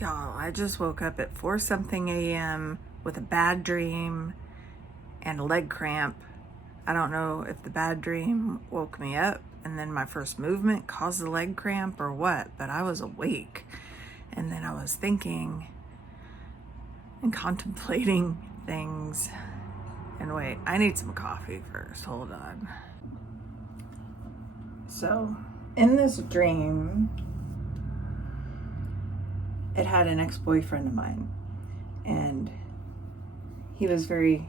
Y'all, I just woke up at 4 something a.m. with a bad dream and a leg cramp. I don't know if the bad dream woke me up and then my first movement caused the leg cramp or what, but I was awake. And then I was thinking and contemplating things. And wait, I need some coffee first. Hold on. So, in this dream, it had an ex-boyfriend of mine, and he was very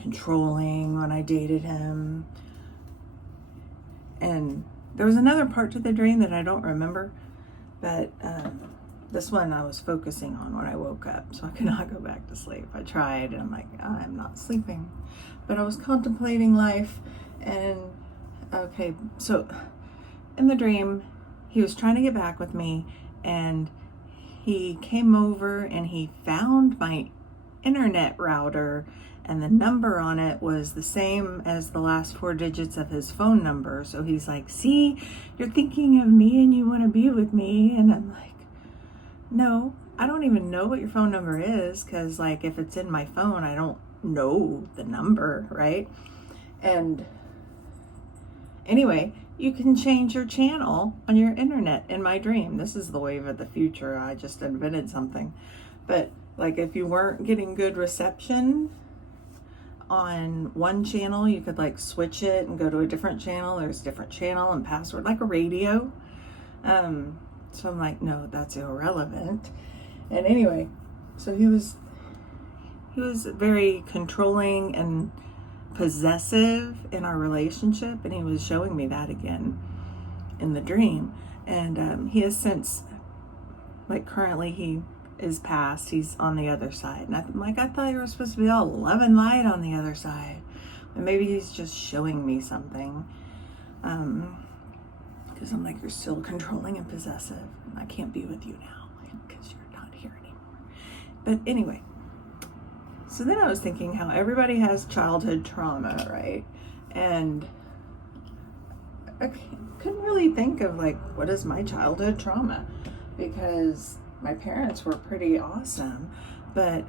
controlling when I dated him. And there was another part to the dream that I don't remember, but this one I was focusing on when I woke up, so I could not go back to sleep. I tried, and I'm like, I'm not sleeping. But I was contemplating life, and okay, so in the dream, he was trying to get back with me, and he came over and he found my internet router, and the number on it was the same as the last 4 digits of his phone number. So he's like, see, you're thinking of me and you want to be with me. And I'm like, no, I don't even know what your phone number is, because like if it's in my phone, I don't know the number, right? And anyway, you can change your channel on your internet in my dream. This is the wave of the future. I just invented something. But like if you weren't getting good reception on one channel, you could like switch it and go to a different channel. There's a different channel and password, like a radio. So I'm like, no, that's irrelevant. And anyway, so he was very controlling and possessive in our relationship, and he was showing me that again in the dream. And he has since, like currently he is passed, he's on the other side. And I'm like, I thought you were supposed to be all love and light on the other side. And maybe he's just showing me something. Because I'm like, you're still controlling and possessive. I can't be with you now because you're not here anymore. But anyway, so then I was thinking how everybody has childhood trauma, right? And I couldn't really think of like, what is my childhood trauma? Because my parents were pretty awesome, but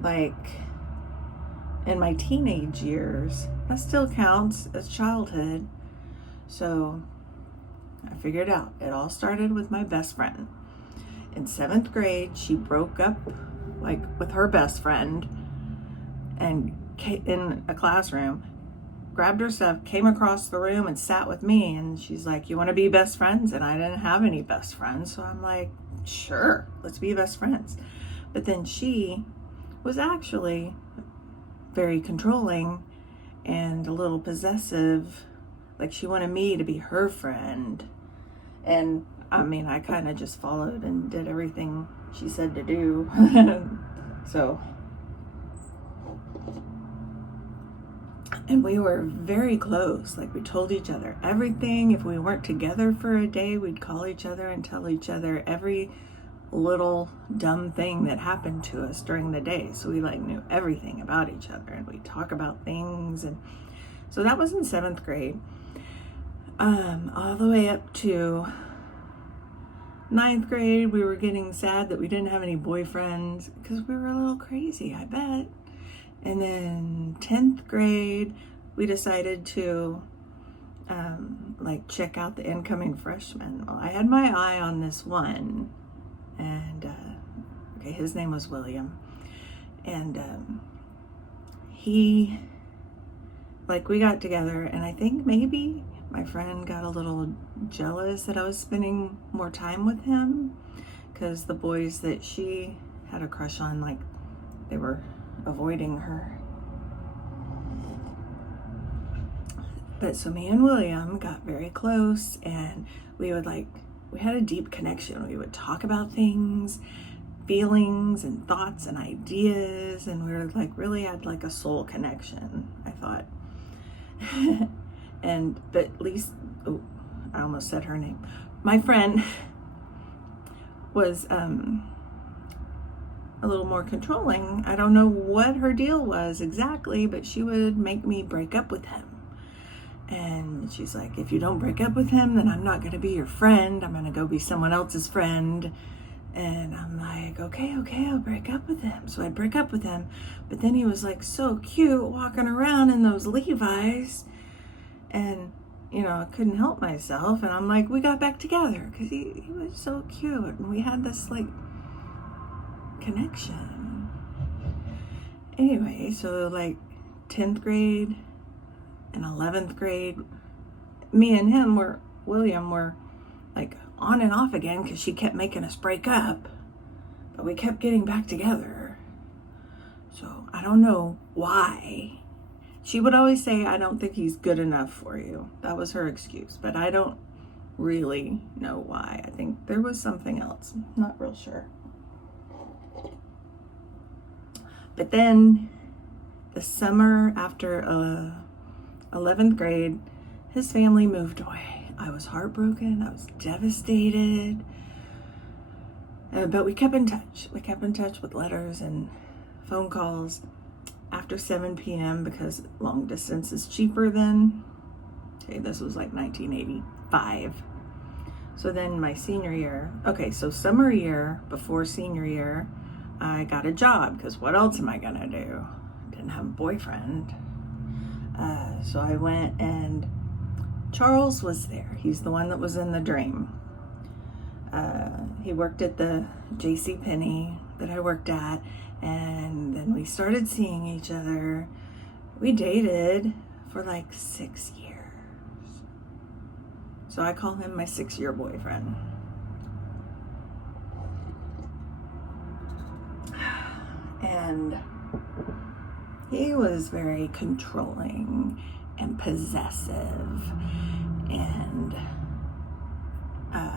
like in my teenage years, that still counts as childhood. So I figured out it all started with my best friend. In 7th grade, she broke up like with her best friend and in a classroom, grabbed her stuff, came across the room and sat with me, and she's like, you want to be best friends? And I didn't have any best friends, so I'm like, sure, let's be best friends. But then she was actually very controlling and a little possessive. Like she wanted me to be her friend. And I mean, I kind of just followed and did everything she said to do. So, and we were very close. Like we told each other everything. If we weren't together for a day, we'd call each other and tell each other every little dumb thing that happened to us during the day. So we like knew everything about each other, and we'd talk about things. And so that was in 7th grade. All the way up to 9th grade, we were getting sad that we didn't have any boyfriends because we were a little crazy, I bet. And then 10th grade, we decided to like check out the incoming freshmen. Well, I had my eye on this one, and okay, his name was William, and he, like, we got together, and I think maybe my friend got a little jealous that I was spending more time with him, because the boys that she had a crush on, like, they were avoiding her. But so me and William got very close, and we had a deep connection. We would talk about things, feelings and thoughts and ideas, and we were like really had like a soul connection, I thought. But at least, I almost said her name. My friend was a little more controlling. I don't know what her deal was exactly, but she would make me break up with him. And she's like, if you don't break up with him, then I'm not going to be your friend. I'm going to go be someone else's friend. And I'm like, okay, I'll break up with him. So I'd break up with him. But then he was like so cute walking around in those Levi's. And, I couldn't help myself. And I'm like, we got back together because he was so cute. And we had this like connection. Anyway, so like 10th grade and 11th grade, me and William were like on and off again because she kept making us break up, but we kept getting back together. So I don't know why. She would always say, I don't think he's good enough for you. That was her excuse, but I don't really know why. I think there was something else. I'm not real sure. But then the summer after 11th grade, his family moved away. I was heartbroken. I was devastated. But we kept in touch. We kept in touch with letters and phone calls after 7 p.m. because long distance is cheaper then. Okay, this was like 1985. So then my senior year, so summer year before senior year, I got a job because what else am I gonna do? Didn't have a boyfriend. So I went and Charles was there. He's the one that was in the dream. He worked at the JCPenney that I worked at, and then we started seeing each other. We dated for like 6 years. So I call him my 6-year boyfriend. And he was very controlling and possessive, and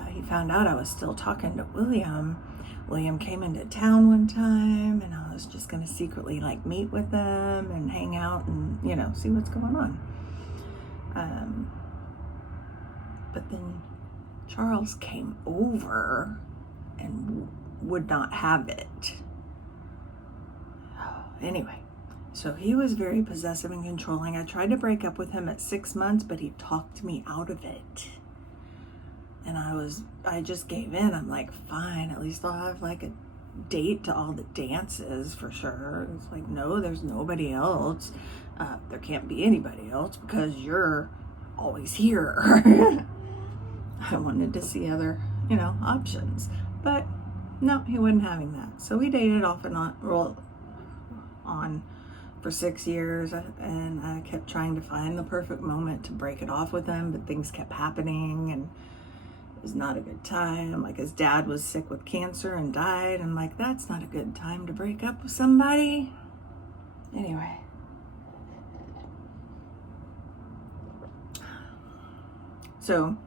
he found out I was still talking to William. William came into town one time, and I was just gonna secretly like meet with them and hang out and see what's going on. But then Charles came over and would not have it. Anyway, so he was very possessive and controlling. I tried to break up with him at 6 months, but he talked me out of it. And I just gave in. I'm like, fine, at least I'll have like a date to all the dances for sure. It's like, no, there's nobody else. There can't be anybody else because you're always here. I wanted to see other, options. But no, he wasn't having that. So we dated off and on for 6 years, and I kept trying to find the perfect moment to break it off with him, but things kept happening and it was not a good time. Like his dad was sick with cancer and died. I'm like, that's not a good time to break up with somebody. Anyway. So,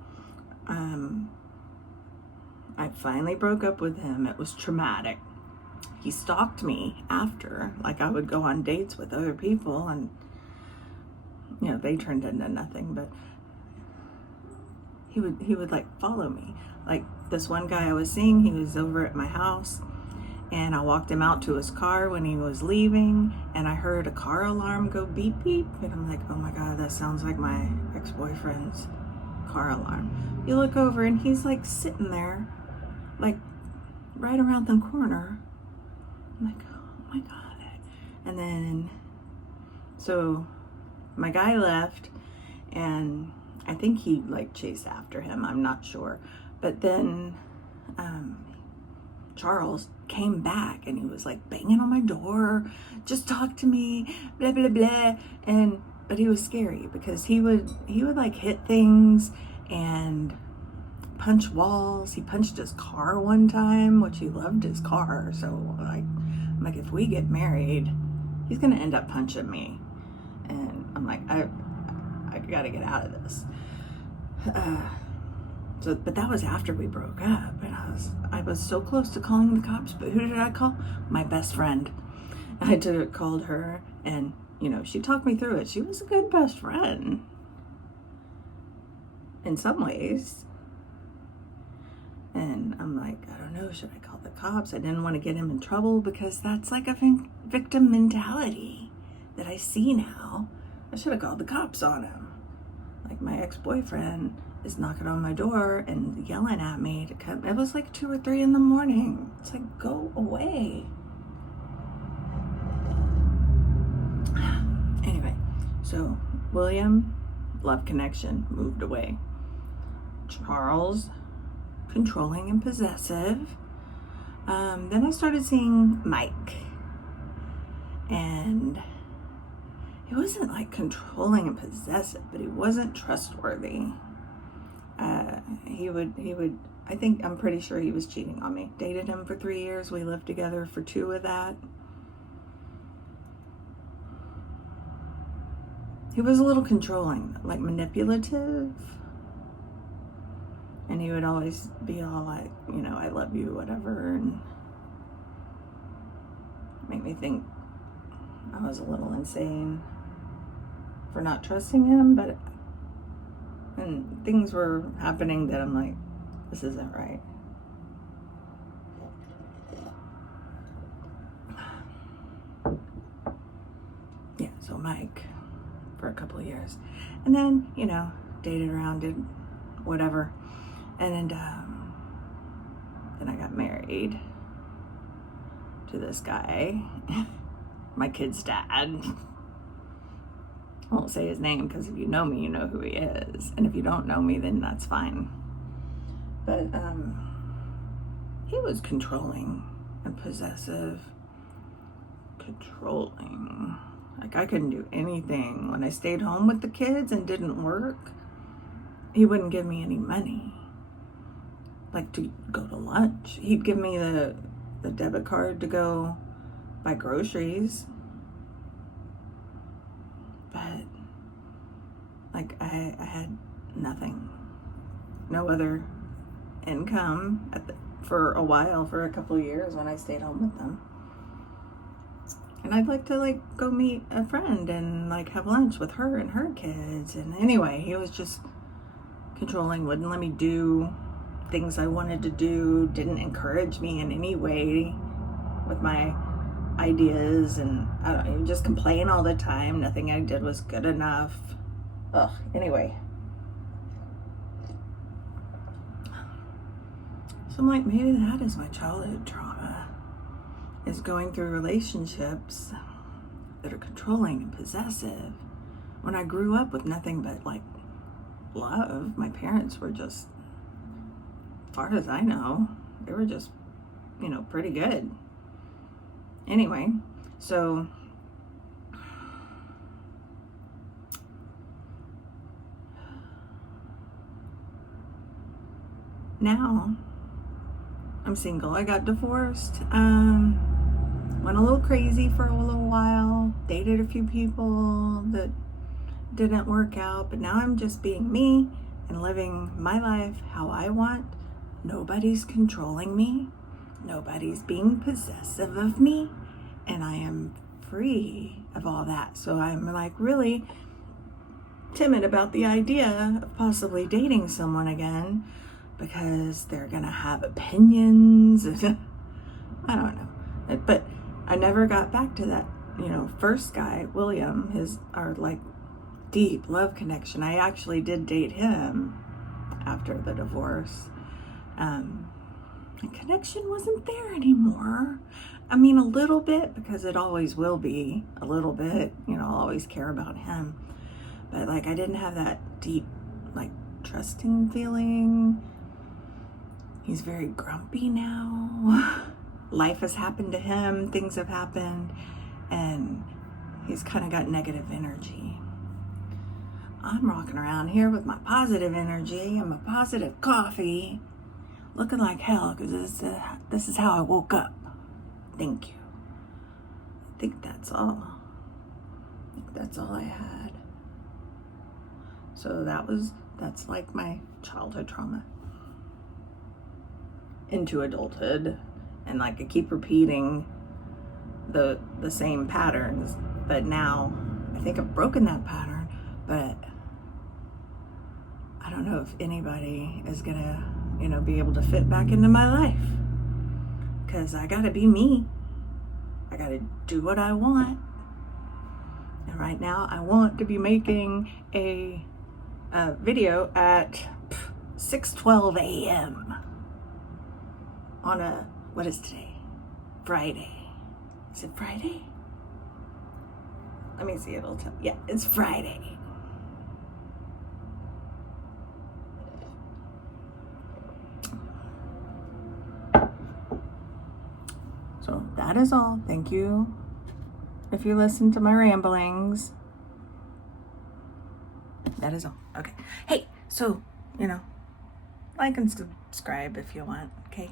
I finally broke up with him. It was traumatic. He stalked me after, like I would go on dates with other people and, they turned into nothing, but he would like follow me. Like this one guy I was seeing, he was over at my house and I walked him out to his car when he was leaving and I heard a car alarm go beep beep and I'm like, oh my God, that sounds like my ex-boyfriend's car alarm. You look over and he's like sitting there, like right around the corner. I'm like, oh my God. And then, so my guy left and I think he like chased after him. I'm not sure. But then Charles came back and he was like banging on my door, just talk to me, blah, blah, blah. But he was scary because he would like hit things and punch walls. He punched his car one time, which he loved his car. So I'm like, if we get married, he's gonna end up punching me. And I'm like, I gotta get out of this. But that was after we broke up, and I was so close to calling the cops. But who did I call? My best friend. I called her, and she talked me through it. She was a good best friend in some ways. And I'm like, I don't know, should I call the cops? I didn't want to get him in trouble because that's like a victim mentality that I see now. I should have called the cops on him. Like my ex-boyfriend is knocking on my door and yelling at me to come. It was like 2 or 3 in the morning. It's like, go away. Anyway, so William, love connection, moved away. Charles, controlling and possessive. Then I started seeing Mike, and he wasn't like controlling and possessive, but he wasn't trustworthy. I'm pretty sure he was cheating on me. Dated him for 3 years. We lived together for 2 of that. He was a little controlling, like manipulative. And he would always be all like, I love you, whatever, and make me think I was a little insane for not trusting him, and things were happening that I'm like, this isn't right. Yeah, so Mike for a couple of years. And then, dated around, did whatever. And then I got married to this guy, my kid's dad. I won't say his name because if you know me, you know who he is. And if you don't know me, then that's fine. But he was controlling and possessive. Controlling. Like, I couldn't do anything. When I stayed home with the kids and didn't work, he wouldn't give me any money. Like, to go to lunch. He'd give me the debit card to go buy groceries. But, like, I had nothing. No other income for a while, for a couple of years when I stayed home with them. And I'd like to, go meet a friend and, have lunch with her and her kids. And anyway, he was just controlling, wouldn't let me do things I wanted to do, didn't encourage me in any way with my ideas, and he would just complain all the time. Nothing I did was good enough. Anyway. So I'm like, maybe that is my childhood trauma, is going through relationships that are controlling and possessive. When I grew up with nothing but love, my parents were just, as far as I know, they were just, pretty good. Anyway, so now I'm single. I got divorced. Went a little crazy for a little while. Dated a few people that didn't work out. But now I'm just being me and living my life how I want. Nobody's controlling me. Nobody's being possessive of me. And I am free of all that. So I'm really timid about the idea of possibly dating someone again, because they're gonna have opinions. I don't know. But I never got back to that, first guy, William, our deep love connection. I actually did date him after the divorce. The connection wasn't there anymore. I mean, a little bit, because it always will be a little bit, I'll always care about him. But I didn't have that deep, trusting feeling. He's very grumpy now. Life has happened to him, things have happened, and he's kind of got negative energy. I'm rocking around here with my positive energy and my positive coffee, looking like hell, because this is how I woke up. Thank you. I think that's all. That's all I had. So that's my childhood trauma into adulthood. And I keep repeating the same patterns, but now I think I've broken that pattern. But I don't know if anybody is gonna, be able to fit back into my life, because I gotta be me. I gotta do what I want. And right now I want to be making a video at 6:12 a.m. on what is today? Friday. Is it Friday? Let me see, it'll tell. Yeah, it's Friday. So that is all. Thank you if you listen to my ramblings. That is all. Okay. Hey, so, like and subscribe if you want. Okay.